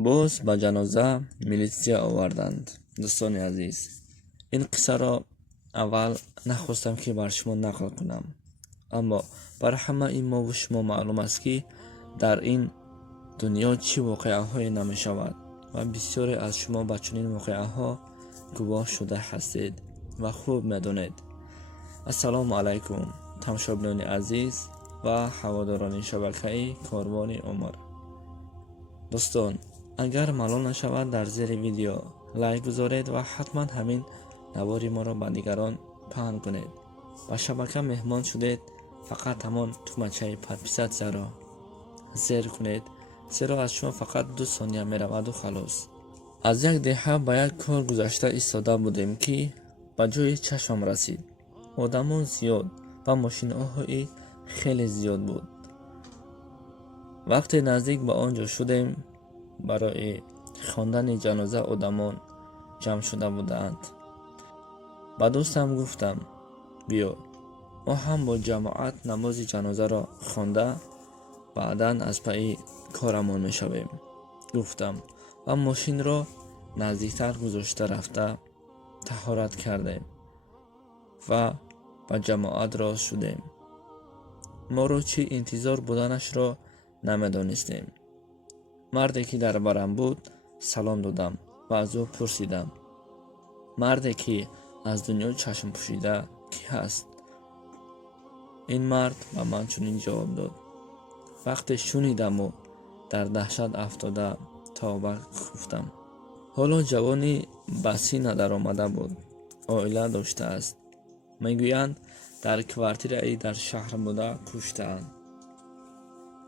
باز به جنازه میلیسیا آوردند. دوستان عزیز، این قصه را اول نخواستم که بر شما نقل کنم، اما بر همه این ما و شما معلوم است که در این دنیا چی واقعه های نمی شود و بسیاری از شما به چنین واقعه ها گواه شده هستید و خوب میدونید. السلام علیکم تماشاگران عزیز و هواداران شبکه کاروان عمر. دوستان، اگر معلوم نشود در زیر ویدیو لایک گذارید و حتما همین نواری ما را به دیگران پهن کنید. با شبکه مهمان شدید، فقط همان تومچه پرپیست را زیر کنید، زیرا از شما فقط 2 ثانیه می رود و خلاص. از یک دهه به یک کار گذشته ایستاده بودیم که به جای چشمم رسید. آدمان زیاد و ماشین های خیلی زیاد بود. وقتی نزدیک به آنجا شدیم، برای خواندن جنازه آدمان جمع شده بودند. با دوستم گفتم بیا ما هم با جماعت نماز جنازه را خوانده بعداً از پای کارمان می شویم. گفتم و ماشین را نزدیکتر گذاشته رفته طهارت کردیم و با جماعت راست شدیم. ما رو چی انتظار بودنش را نمیدانستیم. مردی که در برم بود سلام دادم و از او پرسیدم مردی که از دنیا چشم پوشیده کی هست؟ این مرد به من چنین جواب داد. وقتی شنیدم و در دهشت افتاده توبه گفتم. حالا جوانی بسی ندر آمده بود، عائله داشته است. میگویند در کوارتیر در شهر بوده کشته‌اند.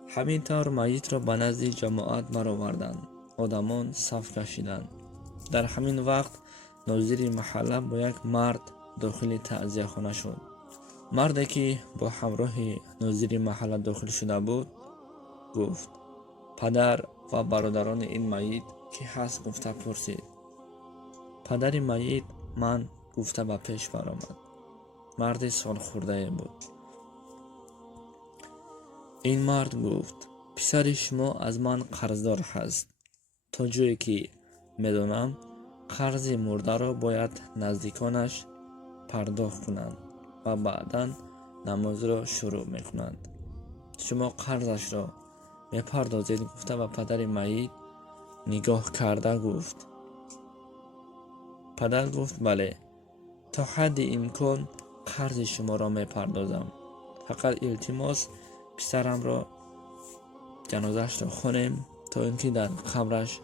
همین طور میت را به نزد جماعت برآوردند. آدمان صف کشیدند. در همین وقت ناظر محله با یک مرد داخل تعزیه خانه شد. مردی که با همراه ناظر محله داخل شده بود گفت پدر و برادران این میت کی هست؟ گفته پرسید. پدر میت من گفته به پیش برآمد. مرد سال خورده بود. این مرد گفت پسر شما از من قرضدار هست. تا جایی که میدونم قرض مرده را باید نزدیکانش پرداخت کنند و بعدا نماز را شروع میکنند. شما قرضش را میپردازید؟ گفته و پدر میت نگاه کرده گفت. پدر گفت بله، تا حد امکان قرض شما را میپردازم. فقط التماس پسرم را جنازش را خوانیم تا اینکه در قبرش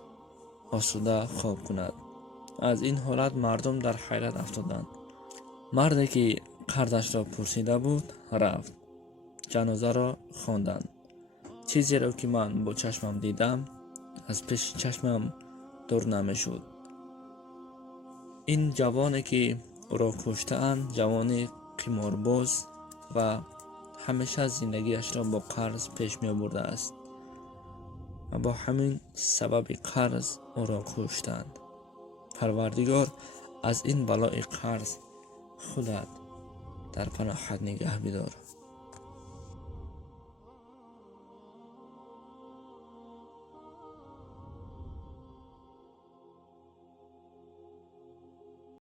آسوده خواب کند. از این حالت مردم در حیرت افتادند. مردی که قرضش را پرسیده بود رفت. جنازه را خواندند. چیزی را که من با چشمم دیدم از پیش چشمم دور نمیشد. این جوانی که او را کشته‌اند جوانی قمارباز و همیشه زندگیش را با قرض پیش می برده است و با همین سبب قرض او را کشتند. پروردگار از این بلای قرض خودت در پناهت نگه بدار.